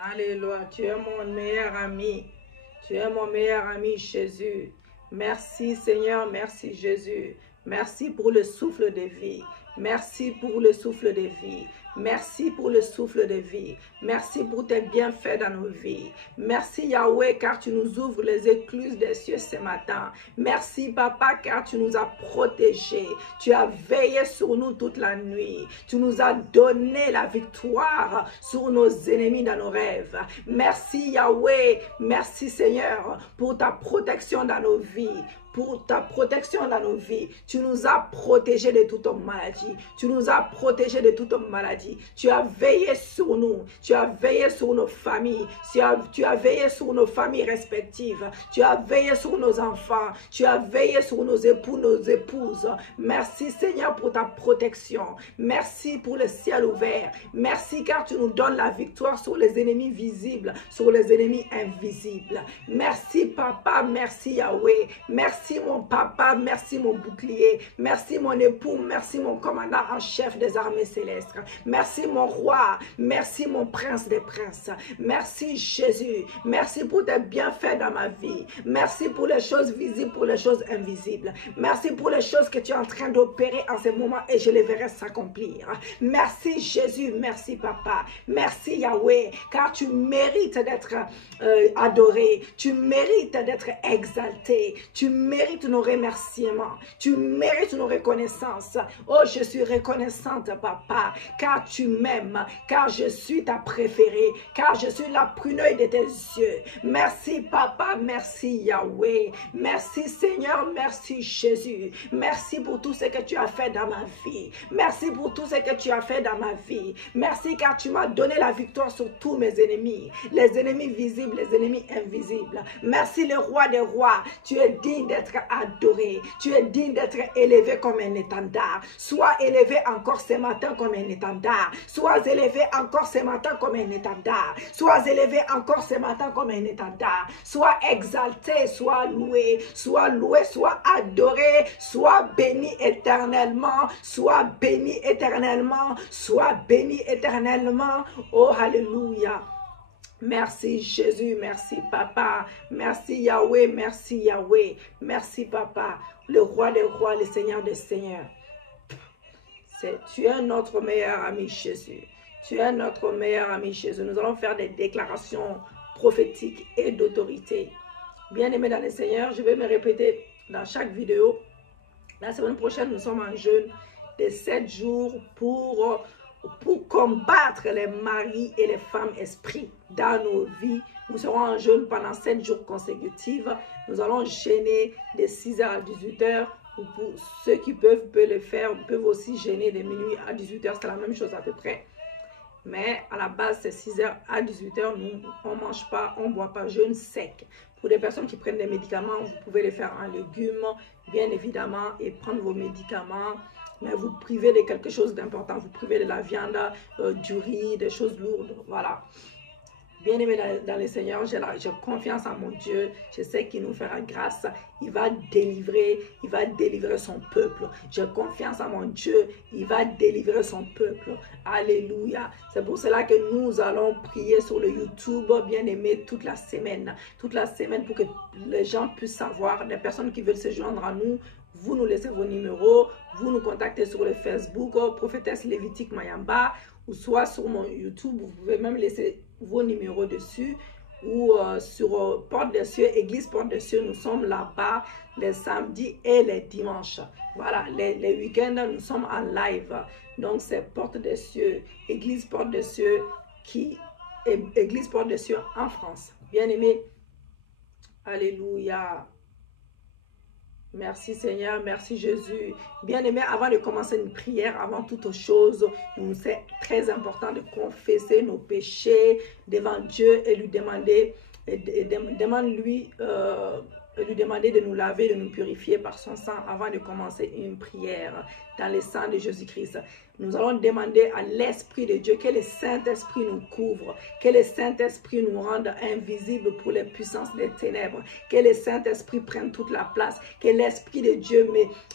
Alléluia, tu es mon meilleur ami. Tu es mon meilleur ami, Jésus. Merci Seigneur, merci Jésus. Merci pour le souffle de vie. Merci pour le souffle de vie. Merci pour le souffle de vie. Merci pour tes bienfaits dans nos vies. Merci Yahweh car tu nous ouvres les écluses des cieux ce matin. Merci Papa car tu nous as protégés. Tu as veillé sur nous toute la nuit. Tu nous as donné la victoire sur nos ennemis dans nos rêves. Merci Yahweh. Merci Seigneur pour ta protection dans nos vies. Pour ta protection dans nos vies. Tu nous as protégés de toute maladie. Tu nous as protégés de toute maladie. Tu as veillé sur nous. Tu as veillé sur nos familles. Tu as veillé sur nos familles respectives. Tu as veillé sur nos enfants. Tu as veillé sur nos époux, nos épouses. Merci Seigneur pour ta protection. Merci pour le ciel ouvert. Merci car tu nous donnes la victoire sur les ennemis visibles, sur les ennemis invisibles. Merci Papa, merci Yahweh. Merci mon papa, merci mon bouclier, merci mon époux, merci mon commandant en chef des armées célestes, merci mon roi, merci mon prince des princes, merci Jésus, merci pour tes bienfaits dans ma vie, merci pour les choses visibles, pour les choses invisibles, merci pour les choses que tu es en train d'opérer en ce moment et je les verrai s'accomplir. Merci Jésus, merci papa, merci Yahweh, car tu mérites d'être adoré, tu mérites d'être exalté, tu mérites nos remerciements, tu mérites nos reconnaissances. Oh, je suis reconnaissante, papa, car tu m'aimes, car je suis ta préférée, car je suis la prunelle de tes yeux. Merci, papa, merci, Yahweh. Merci, Seigneur, merci, Jésus. Merci pour tout ce que tu as fait dans ma vie. Merci pour tout ce que tu as fait dans ma vie. Merci, car tu m'as donné la victoire sur tous mes ennemis, les ennemis visibles, les ennemis invisibles. Merci, le roi des rois. Tu es digne d'être adoré, tu es digne d'être élevé comme un étendard. Sois élevé encore ce matin comme un étendard. Sois élevé encore ce matin comme un étendard. Sois élevé encore ce matin comme un étendard. Sois exalté, sois loué, sois adoré, sois béni éternellement, sois béni éternellement, sois béni éternellement. Oh, alléluia. Merci Jésus, merci Papa, merci Yahweh, merci Papa, le roi des rois, le Seigneur des seigneurs. Tu es notre meilleur ami Jésus, tu es notre meilleur ami Jésus. Nous allons faire des déclarations prophétiques et d'autorité. Bien-aimés dans le Seigneur, je vais me répéter dans chaque vidéo. La semaine prochaine, nous sommes en jeûne de 7 jours pour combattre les maris et les femmes esprits dans nos vies. Nous serons en jeûne pendant 7 jours consécutifs. Nous allons jeûner de 6h à 18h. Pour ceux qui peuvent le faire, peuvent aussi jeûner de minuit à 18h. C'est la même chose à peu près. Mais à la base, c'est 6h à 18h. Nous, on ne mange pas, on ne boit pas, jeûne sec. Pour des personnes qui prennent des médicaments, vous pouvez les faire en légumes, bien évidemment, et prendre vos médicaments. Mais vous privez de quelque chose d'important. Vous privez de la viande, du riz, des choses lourdes. Voilà. Bien-aimé dans le Seigneur, j'ai confiance en mon Dieu. Je sais qu'il nous fera grâce. Il va délivrer son peuple. J'ai confiance en mon Dieu. Il va délivrer son peuple. Alléluia. C'est pour cela que nous allons prier sur le YouTube, bien-aimé, toute la semaine. Toute la semaine pour que les gens puissent savoir, les personnes qui veulent se joindre à nous, vous nous laissez vos numéros, vous nous contactez sur le Facebook, Prophétesse Lévitique Mayamba, ou soit sur mon YouTube, vous pouvez même laisser vos numéros dessus, ou sur Porte des Cieux, Église Porte des Cieux, nous sommes là-bas les samedis et les dimanches. Voilà, les week-ends, nous sommes en live. Donc, c'est Porte des Cieux, Église Porte des Cieux, Église Porte des Cieux en France. Bien-aimés, alléluia. Merci Seigneur, merci Jésus. Bien-aimé, avant de commencer une prière, avant toute chose, c'est très important de confesser nos péchés devant Dieu et lui demander, lui demander de nous laver, de nous purifier par son sang avant de commencer une prière. dans le sang de Jésus-Christ. Nous allons demander à l'Esprit de Dieu que le Saint-Esprit nous couvre, que le Saint-Esprit nous rende invisibles pour les puissances des ténèbres, que le Saint-Esprit prenne toute la place, que l'Esprit de Dieu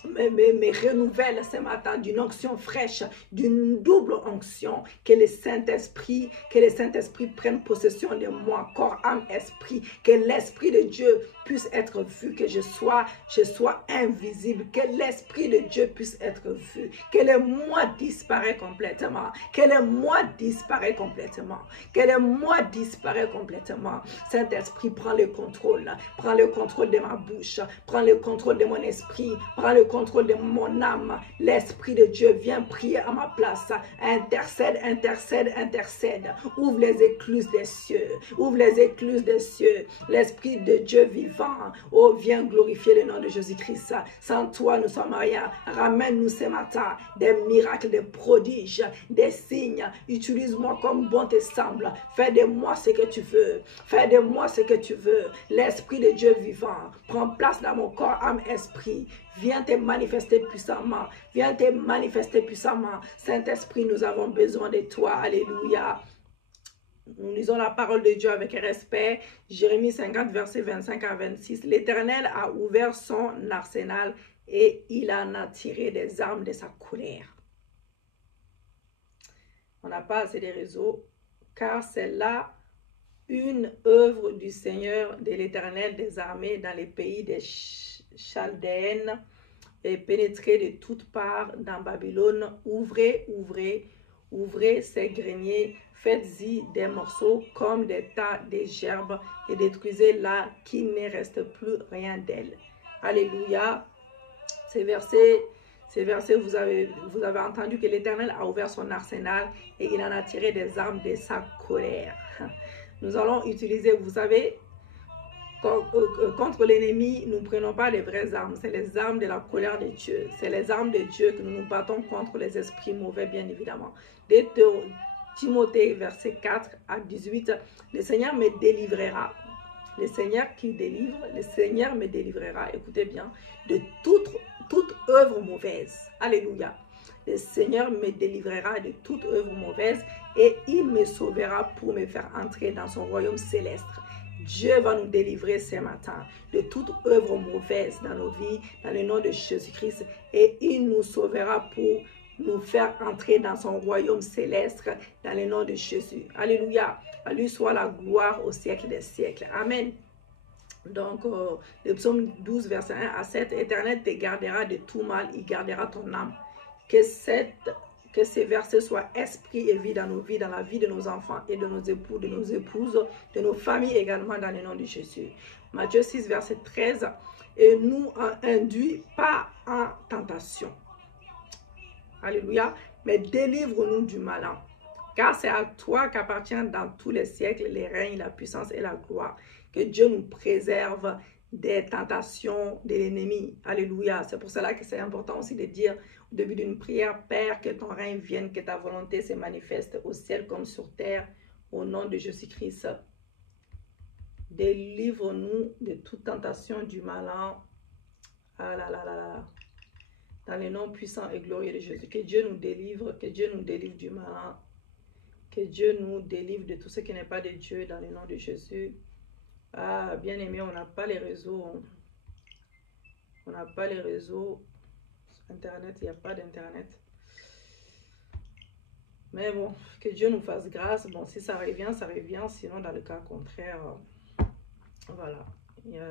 me renouvelle ce matin d'une onction fraîche, d'une double onction, que le Saint-Esprit prenne possession de moi, corps, âme, esprit, que l'Esprit de Dieu puisse être vu, que je sois invisible, que l'Esprit de Dieu puisse être vu, que le moi disparaît complètement, que le moi disparaît complètement, que le moi disparaît complètement. Saint-Esprit, prends le contrôle de ma bouche, prends le contrôle de mon esprit, prends le contrôle de mon âme. L'Esprit de Dieu vient prier à ma place, intercède, intercède, intercède. Ouvre les écluses des cieux, ouvre les écluses des cieux. L'Esprit de Dieu vivant, oh, viens glorifier le nom de Jésus-Christ. Sans toi, nous sommes rien. Ramène-nous ce matin des miracles, des prodiges, des signes. Utilise-moi comme bon te semble. Fais de moi ce que tu veux. Fais de moi ce que tu veux. L'Esprit de Dieu vivant, prends place dans mon corps, âme, esprit. Viens te manifester puissamment. Viens te manifester puissamment. Saint-Esprit, nous avons besoin de toi. Alléluia. Nous lisons la parole de Dieu avec respect. Jérémie 50, versets 25 à 26. L'Éternel a ouvert son arsenal et il en a tiré des armes de sa colère. On n'a pas assez de réseaux, car c'est là une œuvre du Seigneur de l'Éternel des armées dans les pays des Chaldéennes et pénétré de toutes parts dans Babylone. Ouvrez, ouvrez, ouvrez ces greniers, faites-y des morceaux comme des tas de gerbes et détruisez-la qu'il ne reste plus rien d'elle. Alléluia. Ces versets, vous avez entendu que l'Éternel a ouvert son arsenal et il en a tiré des armes de sa colère. Nous allons utiliser, vous savez, contre l'ennemi, nous ne prenons pas les vraies armes. C'est les armes de la colère de Dieu. C'est les armes de Dieu que nous nous battons contre les esprits mauvais, bien évidemment. Dès Timothée, verset 4 à 18, le Seigneur me délivrera. Le Seigneur qui délivre, le Seigneur me délivrera, écoutez bien, de toute œuvre mauvaise. Alléluia. Le Seigneur me délivrera de toute œuvre mauvaise et il me sauvera pour me faire entrer dans son royaume céleste. Dieu va nous délivrer ce matin de toute œuvre mauvaise dans nos vies, dans le nom de Jésus-Christ, et il nous sauvera pour nous faire entrer dans son royaume céleste dans le nom de Jésus. Alléluia. À lui soit la gloire au siècle des siècles. Amen. Donc, le psaume 12, verset 1 à 7, Éternel te gardera de tout mal, il gardera ton âme. Que ces versets soient esprit et vie dans nos vies, dans la vie de nos enfants et de nos époux, de nos épouses, de nos familles également dans le nom de Jésus. Matthieu 6, verset 13, et nous induis pas en tentation. Alléluia. Mais délivre-nous du malin. Car c'est à toi qu'appartiennent dans tous les siècles les règnes, la puissance et la gloire. Que Dieu nous préserve des tentations de l'ennemi. Alléluia. C'est pour cela que c'est important aussi de dire au début d'une prière, Père, que ton règne vienne, que ta volonté se manifeste au ciel comme sur terre, au nom de Jésus-Christ. Délivre-nous de toute tentation du malin. Ah là là là là. Dans le nom puissant et glorieux de Jésus. Que Dieu nous délivre du malin. Que Dieu nous délivre de tout ce qui n'est pas de Dieu dans le nom de Jésus. Ah, bien aimé, on n'a pas les réseaux. On n'a pas les réseaux. Internet, il n'y a pas d'internet. Mais bon, que Dieu nous fasse grâce. Bon, si ça revient, ça revient. Sinon, dans le cas contraire, voilà.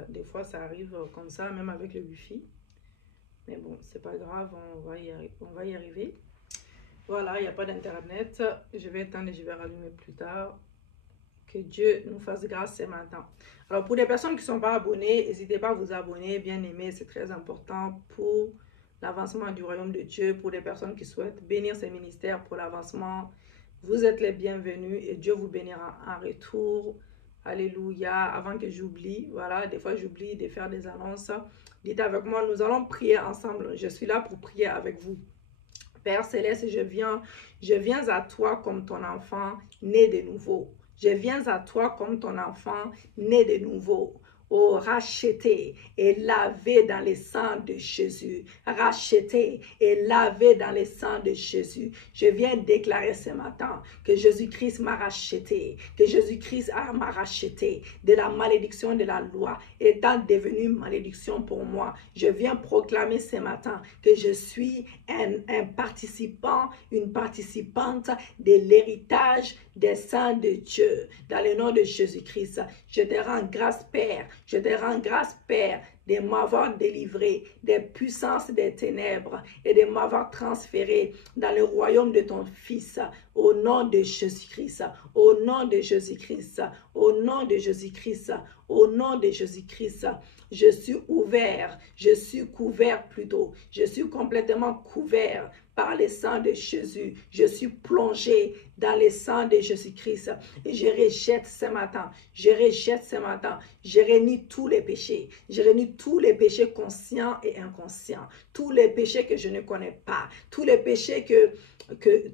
Des fois, ça arrive comme ça, même avec le Wi-Fi. Mais bon, c'est pas grave, on va y arriver. Voilà, il n'y a pas d'internet. Je vais éteindre et je vais rallumer plus tard. Que Dieu nous fasse grâce ce matin. Alors, pour les personnes qui ne sont pas abonnées, n'hésitez pas à vous abonner, bien aimé. C'est très important pour l'avancement du royaume de Dieu. Pour les personnes qui souhaitent bénir ces ministères pour l'avancement, vous êtes les bienvenus et Dieu vous bénira en retour. Alléluia. Avant que j'oublie, voilà, des fois j'oublie de faire des annonces. Dites avec moi, nous allons prier ensemble. Je suis là pour prier avec vous. Père Céleste, je viens à toi comme ton enfant né de nouveau. Je viens à toi comme ton enfant né de nouveau. oh, racheté et lavé dans le sang de Jésus. Racheté et lavé dans le sang de Jésus. Je viens déclarer ce matin que Jésus-Christ m'a racheté, que Jésus-Christ m'a racheté de la malédiction de la loi, étant devenu malédiction pour moi. Je viens proclamer ce matin que je suis un participant, une participante de l'héritage des saints de Dieu. Dans le nom de Jésus-Christ, je te rends grâce, Père. Je te rends grâce, Père, de m'avoir délivré des puissances des ténèbres et de m'avoir transféré dans le royaume de ton Fils. Au nom de Jésus-Christ, au nom de Jésus-Christ, au nom de Jésus-Christ, au nom de Jésus-Christ. Je suis ouvert, je suis couvert plutôt, je suis complètement couvert par le sang de Jésus. Je suis plongé dans le sang de Jésus-Christ et je rejette ce matin, je rejette ce matin, je renie tous les péchés, je renie tous les péchés conscients et inconscients, tous les péchés que je ne connais pas, tous les péchés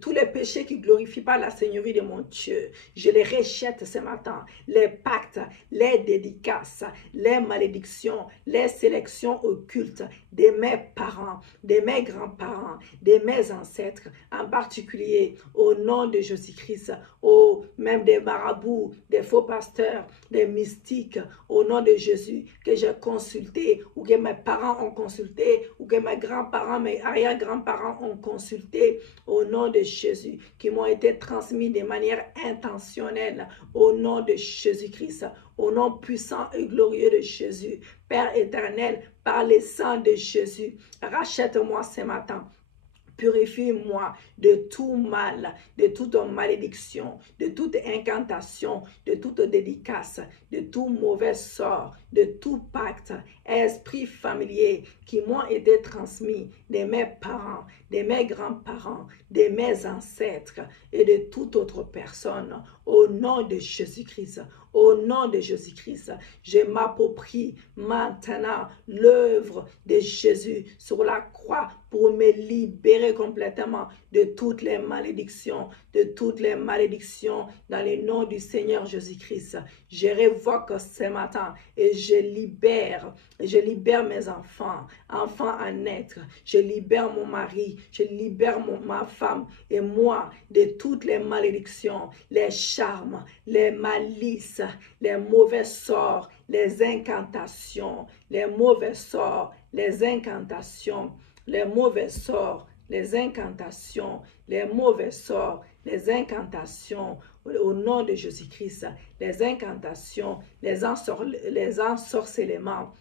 tous les péchés qui ne glorifient pas la Seigneurie de mon Dieu, je les rejette ce matin. Les pactes, les dédicaces, les malédictions, les sélections occultes de mes parents, de mes grands-parents, de mes ancêtres, en particulier au nom de Jésus-Christ, même des marabouts, des faux pasteurs, des mystiques, au nom de Jésus, que j'ai consulté, ou que mes parents ont consulté, ou que mes grands-parents, mes arrière-grands-parents ont consulté, au nom de Jésus, qui m'ont été transmis de manière intentionnelle, au nom de Jésus-Christ, au nom puissant et glorieux de Jésus. Père éternel, par le sang de Jésus, rachète-moi ce matin. Purifie-moi de tout mal, de toute malédiction, de toute incantation, de toute dédicace, de tout mauvais sort, de tout pacte, esprit familier qui m'ont été transmis de mes parents, de mes grands-parents, de mes ancêtres et de toute autre personne. Au nom de Jésus-Christ, au nom de Jésus-Christ, je m'approprie maintenant l'œuvre de Jésus sur la croix pour me libérer complètement de toutes les malédictions, dans le nom du Seigneur Jésus-Christ. Je révoque ce matin et je libère mes enfants à naître. Je libère mon mari, je libère ma femme et moi de toutes les malédictions, les charmes, les malices, les mauvais sorts, les incantations, les mauvais sorts, les incantations, les mauvais sorts, les incantations, les mauvais sorts, les incantations, au nom de Jésus-Christ, les incantations, les ensorcellements,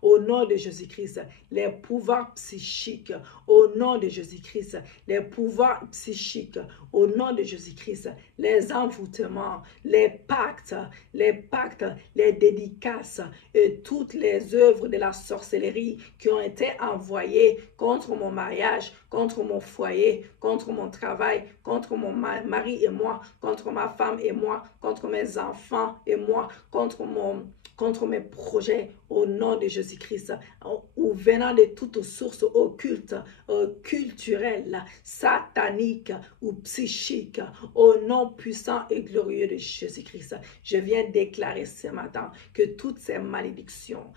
au nom de Jésus-Christ, les pouvoirs psychiques, au nom de Jésus-Christ, les pouvoirs psychiques, au nom de Jésus-Christ, les envoûtements, les pactes, les dédicaces et toutes les œuvres de la sorcellerie qui ont été envoyées contre mon mariage, contre mon foyer, contre mon travail, contre mon mari et moi, contre ma femme et moi, contre mes enfants et moi, contre mes projets, au nom de Jésus-Christ, ou venant de toutes sources occultes, culturelles, sataniques ou psychiques, au nom puissant et glorieux de Jésus-Christ. Je viens déclarer ce matin que toutes ces malédictions,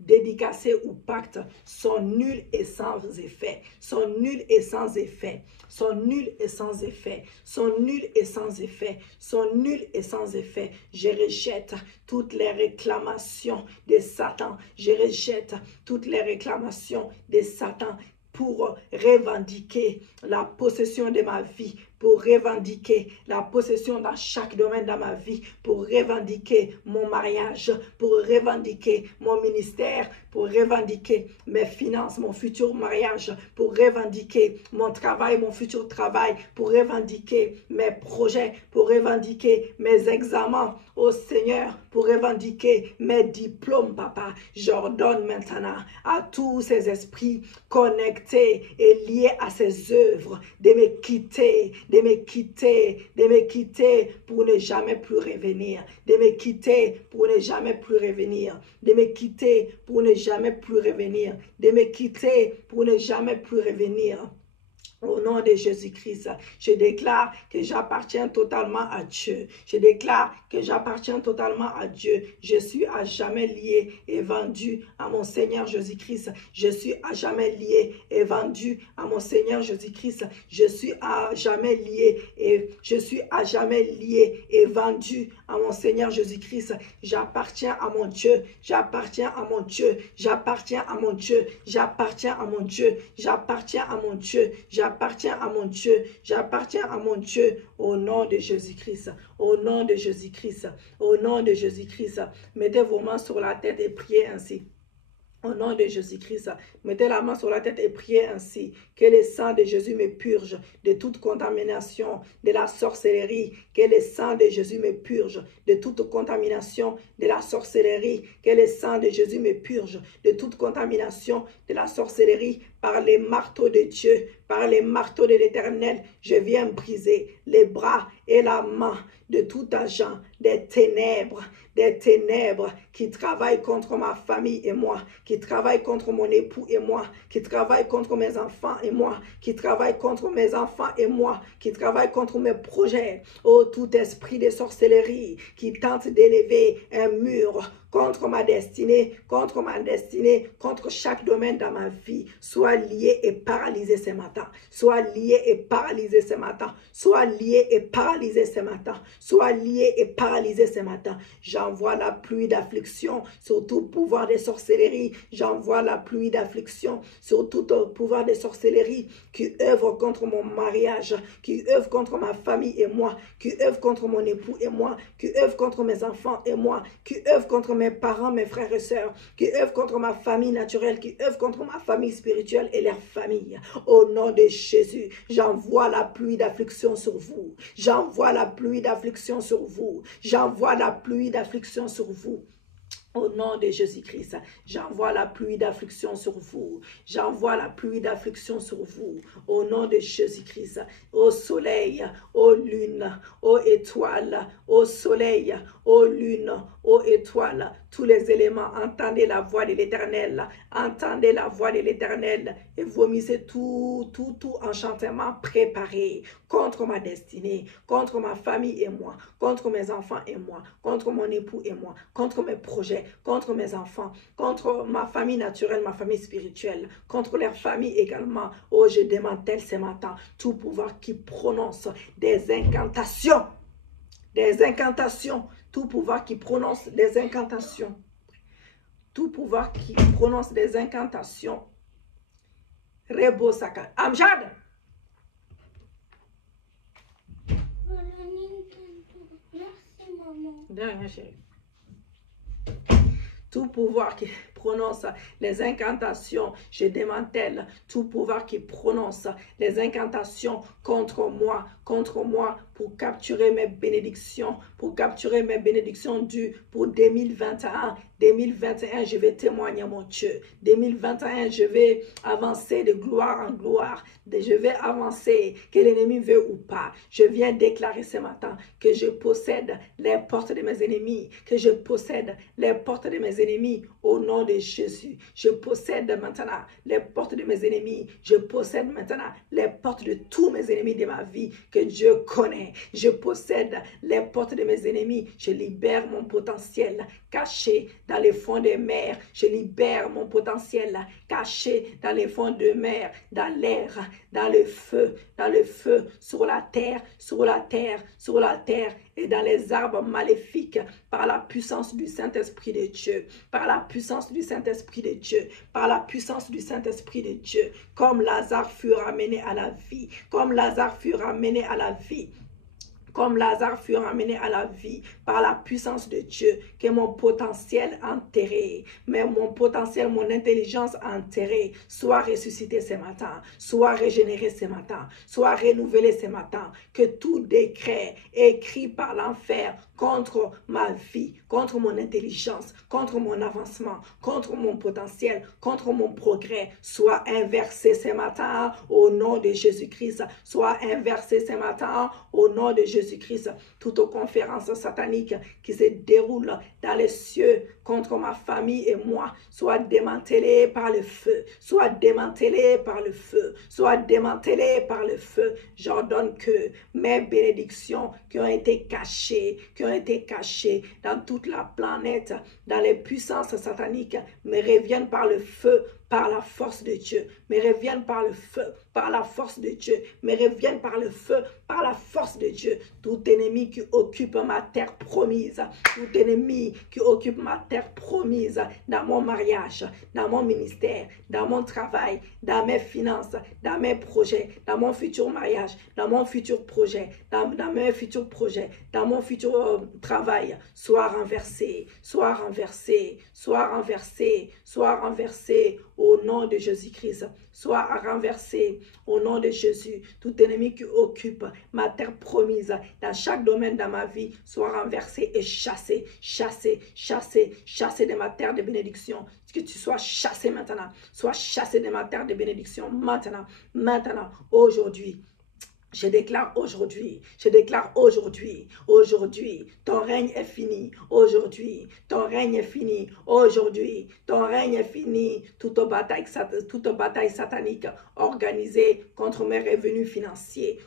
dédicacées ou pactes sont nulles et sans effet, sont nulles et sans effet, sont nulles et sans effet, sont nulles et sans effet, sont nulles et sans effet. Je rejette toutes les réclamations de Satan. Je rejette toutes les réclamations de Satan pour revendiquer la possession de ma vie, pour revendiquer la possession dans chaque domaine de ma vie, pour revendiquer mon mariage, pour revendiquer mon ministère, pour revendiquer mes finances, mon futur mariage, pour revendiquer mon travail, mon futur travail, pour revendiquer mes projets, pour revendiquer mes examens, au Seigneur, pour revendiquer mes diplômes, Papa. J'ordonne maintenant à tous ces esprits connectés et liés à ces œuvres de me quitter, pour ne jamais plus revenir, de me quitter pour ne jamais plus revenir, de me quitter pour ne jamais plus revenir, de me quitter pour ne jamais plus revenir. Au nom de Jésus-Christ. Je déclare que j'appartiens totalement à Dieu. Je déclare que j'appartiens totalement à Dieu. Je suis à jamais lié et vendu à mon Seigneur Jésus-Christ. Je suis à jamais lié et vendu à mon Seigneur Jésus-Christ. Je suis à jamais lié et je suis à jamais lié et vendu à mon Seigneur Jésus-Christ. J'appartiens à mon Dieu. J'appartiens à mon Dieu. J'appartiens à mon Dieu. J'appartiens à mon Dieu. J'appartiens à mon Dieu. J'appartiens à mon Dieu. J'appartiens à mon Dieu. Au nom de Jésus-Christ. Au nom de Jésus-Christ. Au nom de Jésus-Christ. Mettez vos mains sur la tête et priez ainsi. Au nom de Jésus-Christ, mettez la main sur la tête et priez ainsi. Que le sang de Jésus me purge de toute contamination, de la sorcellerie. Que le sang de Jésus me purge de toute contamination, de la sorcellerie. Que le sang de Jésus me purge de toute contamination, de la sorcellerie. Par les marteaux de Dieu, par les marteaux de l'Éternel, je viens briser les bras et la main de tout agent des ténèbres qui travaillent contre ma famille et moi, qui travaillent contre mon époux et moi, qui travaillent contre mes enfants et moi, qui travaillent contre mes enfants et moi, qui travaillent contre mes projets. Oh, tout esprit de sorcellerie qui tente d'élever un mur contre ma destinée, contre chaque domaine dans ma vie, soit lié et paralysé ce matin, soit lié et paralysé ce matin, soit lié et paralysé ce matin, soit lié et paralysé ce matin. J'envoie la pluie d'affliction sur tout pouvoir de sorcellerie, j'envoie la pluie d'affliction sur tout pouvoir de sorcellerie qui œuvre contre mon mariage, qui œuvre contre ma famille et moi, qui œuvre contre mon époux et moi, qui œuvre contre mes enfants et moi, qui œuvre contre mes parents, mes frères et sœurs, qui œuvrent contre ma famille naturelle, qui œuvrent contre ma famille spirituelle et leur famille. Au nom de Jésus, j'envoie la pluie d'affliction sur vous. J'envoie la pluie d'affliction sur vous. J'envoie la pluie d'affliction sur vous. Au nom de Jésus-Christ, j'envoie la pluie d'affliction sur vous. J'envoie la pluie d'affliction sur vous. Au nom de Jésus-Christ, au soleil, aux lunes, aux étoiles, au soleil, aux lunes, aux étoiles, tous les éléments, entendez la voix de l'Éternel. Entendez la voix de l'Éternel et vomissez tout enchantement préparé contre ma destinée, contre ma famille et moi, contre mes enfants et moi, contre mon époux et moi, contre mes projets, contre mes enfants, contre ma famille naturelle, ma famille spirituelle, contre leur famille également. Oh, je démantèle ce matin tout pouvoir qui prononce des incantations, tout pouvoir qui prononce des incantations, tout pouvoir qui prononce des incantations. Rebo Saka. Amjad! Merci, maman. De rien, chérie. Tout pouvoir qui prononce les incantations, je démantèle tout pouvoir qui prononce les incantations contre moi pour capturer mes bénédictions, dues pour 2021. 2021, je vais témoigner mon Dieu. 2021, je vais avancer de gloire en gloire. Je vais avancer, que l'ennemi veut ou pas. Je viens déclarer ce matin que je possède les portes de mes ennemis, au nom de Jésus. Je possède maintenant les portes de mes ennemis. Je possède maintenant les portes de tous mes ennemis de ma vie que Dieu connaît. Je possède les portes de mes ennemis. Je libère mon potentiel caché dans les fonds des mers. Je libère mon potentiel caché dans les fonds de mer, dans l'air, dans le feu, sur la terre, et dans les arbres maléfiques, par la puissance du Saint-Esprit de Dieu, comme Lazare fut ramené à la vie, par la puissance de Dieu, que mon potentiel enterré, mon intelligence enterrée, soit ressuscité ce matin, soit régénéré ce matin, soit renouvelé ce matin, que tout décret écrit par l'enfer contre ma vie, contre mon intelligence, contre mon avancement, contre mon potentiel, contre mon progrès, soit inversé ce matin au nom de Jésus-Christ, soit inversé ce matin au nom de Jésus-Christ. Jésus-Christ, toute conférence satanique qui se déroule dans les cieux contre ma famille et moi, soit démantelée par le feu, soit démantelée par le feu, soit démantelée par le feu. J'ordonne que mes bénédictions qui ont été cachées, dans toute la planète, dans les puissances sataniques, me reviennent par le feu, par la force de Dieu, me reviennent par le feu, par la force de Dieu, me reviennent par le feu, par la force de Dieu. Tout ennemi qui occupe ma terre promise, tout ennemi qui occupe ma terre promise dans mon mariage, dans mon ministère, dans mon travail, dans mes finances, dans mes projets, dans mon futur mariage, dans mon futur projet, dans mes futurs projets, dans mon futur travail, soit renversé, soit renversé, soit renversé, soit renversé au nom de Jésus-Christ, soit renversé au nom de Jésus. Tout ennemi qui occupe ma terre promise dans chaque domaine de ma vie, soit renversé et chassé, chassé, chassé, chassé de ma terre de bénédiction. Que tu sois chassé maintenant, sois chassé de ma terre de bénédiction maintenant, maintenant, aujourd'hui. Je déclare aujourd'hui, aujourd'hui, ton règne est fini, aujourd'hui, ton règne est fini, aujourd'hui, ton règne est fini. Toute bataille satanique organisée contre mes revenus financiers,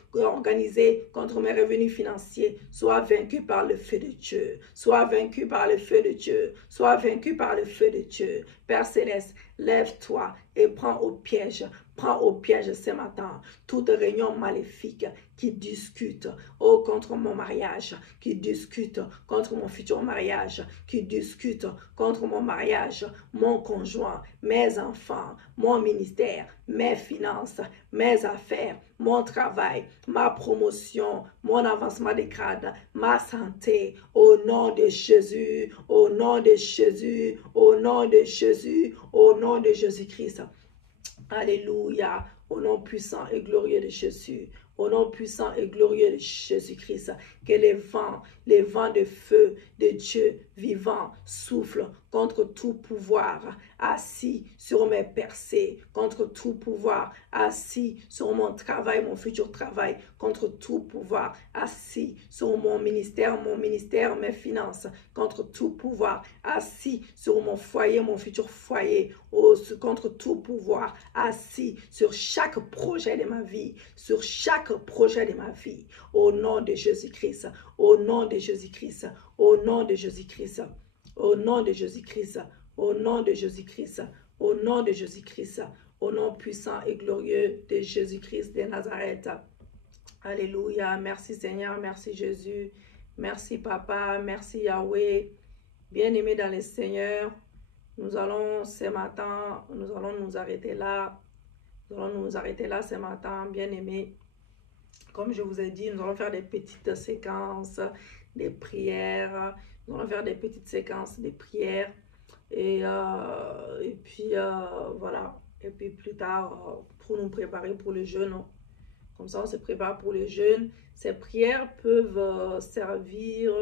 soit vaincue par le feu de Dieu, soit vaincue par le feu de Dieu, soit vaincue par le feu de Dieu. Père Céleste, lève-toi et prends au piège ce matin toute réunion maléfique qui discute contre mon mariage, qui discute contre mon futur mariage, qui discute contre mon mariage, mon conjoint, mes enfants, mon ministère, mes finances, mes affaires, mon travail, ma promotion, mon avancement de grade, ma santé, au nom de Jésus, au nom de Jésus, au nom de Jésus, au nom de Jésus-Christ. Alléluia, au nom puissant et glorieux de Jésus, au nom puissant et glorieux de Jésus-Christ, que les vents de feu de Dieu vivant soufflent contre tout pouvoir assis sur mes percées, contre tout pouvoir assis sur mon travail, mon futur travail, contre tout pouvoir assis sur mon ministère, mes finances, contre tout pouvoir assis sur mon foyer, mon futur foyer, contre tout pouvoir assis sur chaque projet de ma vie, sur chaque projet de ma vie, au nom de Jésus-Christ, au nom de Jésus-Christ, au nom de Jésus-Christ, au nom de Jésus-Christ, au nom de Jésus-Christ, au nom de Jésus-Christ, au nom puissant et glorieux de Jésus-Christ de Nazareth. Alléluia, merci Seigneur, merci Jésus, merci Papa, merci Yahweh, bien-aimé dans le Seigneur. Nous allons ce matin, nous allons nous arrêter là. Nous allons nous arrêter là ce matin, bien-aimés. Comme je vous ai dit, nous allons faire des petites séquences, des prières. Nous allons faire des petites séquences, des prières. Et puis, voilà. Et puis plus tard, pour nous préparer pour le jeûne. Comme ça, on se prépare pour le jeûne. Ces prières peuvent servir...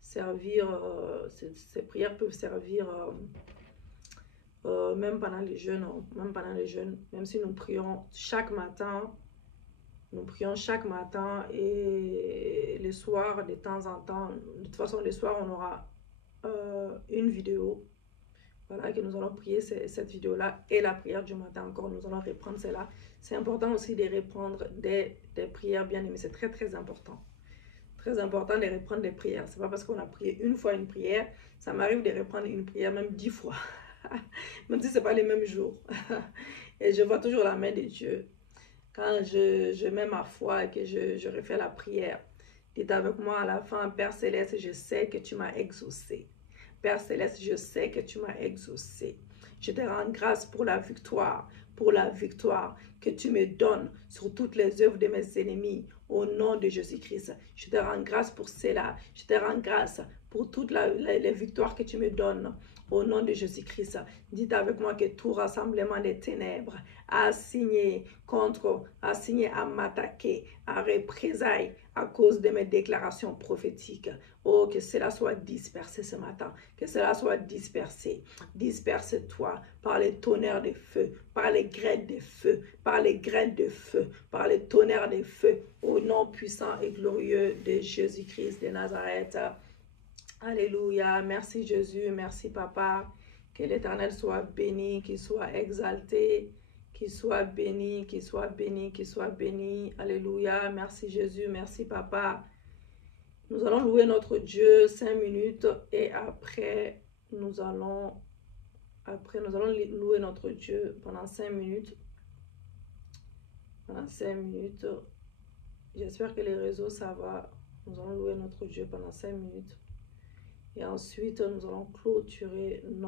ces prières peuvent servir même pendant les jeûnes, même si nous prions chaque matin, et le soir, de temps en temps, de toute façon, le soir, on aura une vidéo, voilà, que nous allons prier cette vidéo-là, et la prière du matin encore, nous allons reprendre cela. C'est important aussi de reprendre des prières bien aimées, c'est très très important. Très important de reprendre des prières. C'est pas parce qu'on a prié une fois une prière, ça m'arrive de reprendre une prière même 10 fois. Même si ce n'est pas les mêmes jours. Et je vois toujours la main de Dieu. Quand je mets ma foi et que je refais la prière, dites avec moi à la fin, Père Céleste, je sais que tu m'as exaucé. Père Céleste, je sais que tu m'as exaucé. Je te rends grâce pour la victoire que tu me donnes sur toutes les œuvres de mes ennemis. Au nom de Jésus-Christ, je te rends grâce pour cela. Je te rends grâce pour toutes les victoires que tu me donnes. Au nom de Jésus-Christ, dites avec moi que tout rassemblement des ténèbres a signé à m'attaquer, à représailles à cause de mes déclarations prophétiques. Oh, que cela soit dispersé ce matin, que cela soit dispersé. Disperse-toi par les tonnerres de feu, par les grêles de feu, par les grêles de feu, par les tonnerres de feu, au nom puissant et glorieux de Jésus-Christ de Nazareth. Alléluia, merci Jésus, merci Papa. Que l'Éternel soit béni, qu'il soit exalté, qu'il soit béni, qu'il soit béni, qu'il soit béni. Alléluia, merci Jésus, merci Papa. Nous allons louer notre Dieu 5 minutes et après nous allons louer notre Dieu pendant 5 minutes. Pendant 5 minutes. J'espère que les réseaux, ça va. Nous allons louer notre Dieu pendant 5 minutes. Et ensuite, nous allons clôturer Nous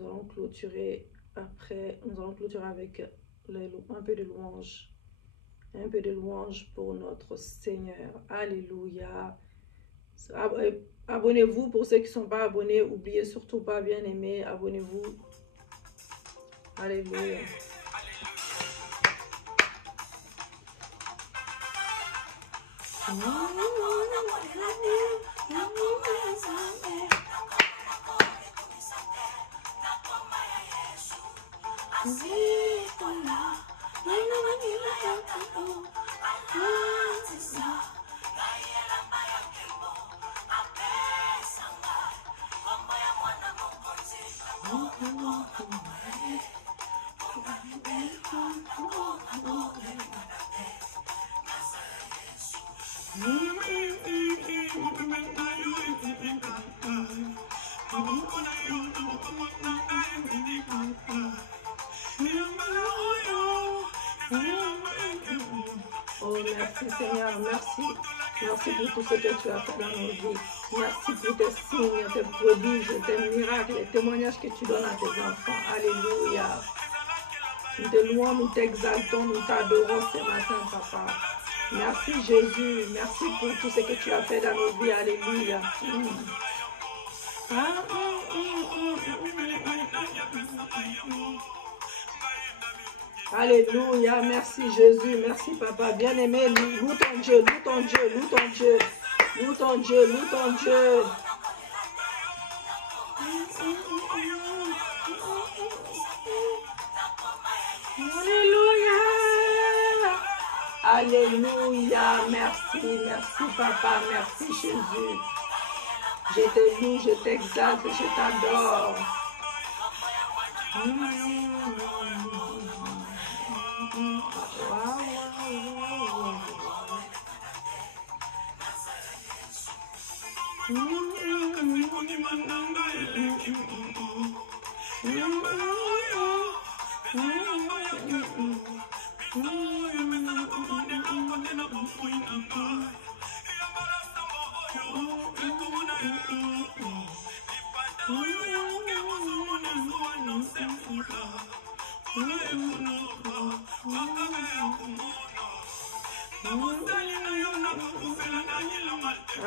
allons clôturer avec un peu de louange. Un peu de louange pour notre Seigneur. Alléluia. Abonnez-vous pour ceux qui ne sont pas abonnés. N'oubliez surtout pas, bien aimé. Abonnez-vous. Alléluia. Oh, merci Seigneur, merci. Merci pour tout ce que tu as fait dans nos vies. Merci pour tes signes, tes prodiges, tes miracles, les témoignages que tu donnes à tes enfants. Alléluia. Nous te louons, nous t'exaltons, nous t'adorons ce matin, Papa. Merci Jésus, merci pour tout ce que tu as fait dans nos vies. Alléluia. Alléluia, merci Jésus, merci Papa. Bien-aimé, loue ton Dieu, loue ton Dieu, loue ton Dieu, loue ton Dieu, loue ton Dieu. Alléluia. Alléluia, merci, merci Papa, merci Jésus. Je te loue, je t'exalte, je t'adore.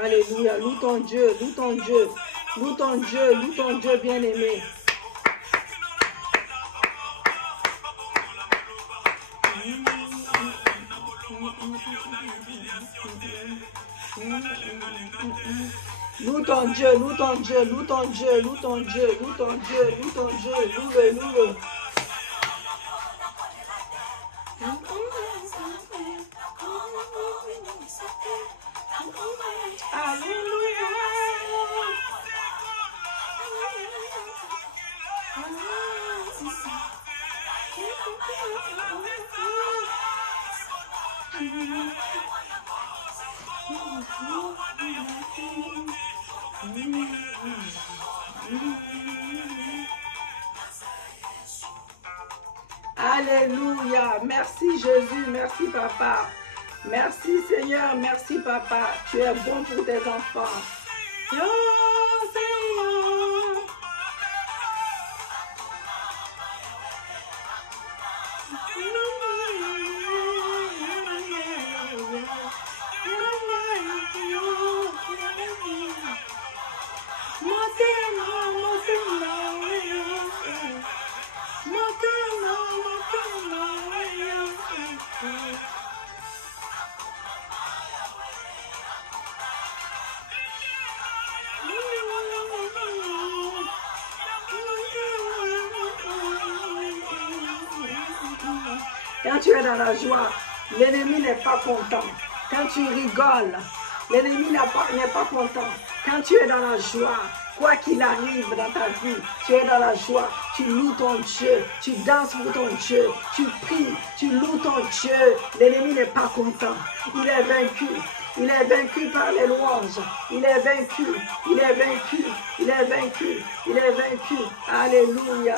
Alléluia, loue ton Dieu, loue ton Dieu, loue ton Dieu, loue ton Dieu bien-aimé. Loue ton Dieu, loue ton Dieu, loue ton Dieu, loue ton Dieu, loue ton Dieu, loue ton Dieu, loue-le, loue-le. Alléluia. Alléluia. Merci Jésus, merci Papa. Merci Seigneur, merci Papa. Tu es bon pour tes enfants. Yo, Seigneur. Mon Seigneur. Quand tu es dans la joie, l'ennemi n'est pas content. Quand tu rigoles, l'ennemi n'est pas content. Quand tu es dans la joie, quoi qu'il arrive dans ta vie, tu es dans la joie, tu loues ton Dieu, tu danses pour ton Dieu, tu pries, tu loues ton Dieu. L'ennemi n'est pas content. Il est vaincu. Il est vaincu par les louanges. Il est vaincu. Il est vaincu. Il est vaincu. Il est vaincu. Alléluia.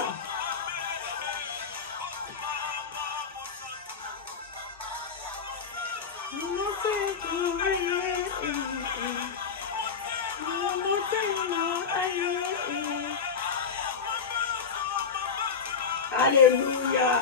Alléluia.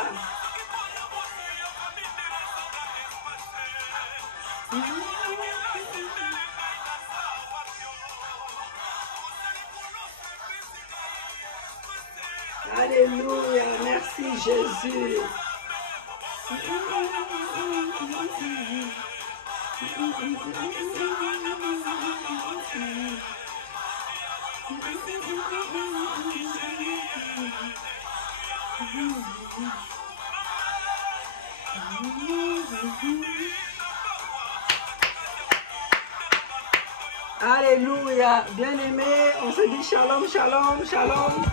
Alléluia. Merci Jésus. Alléluia. Bien-aimés, on se dit shalom, shalom, shalom.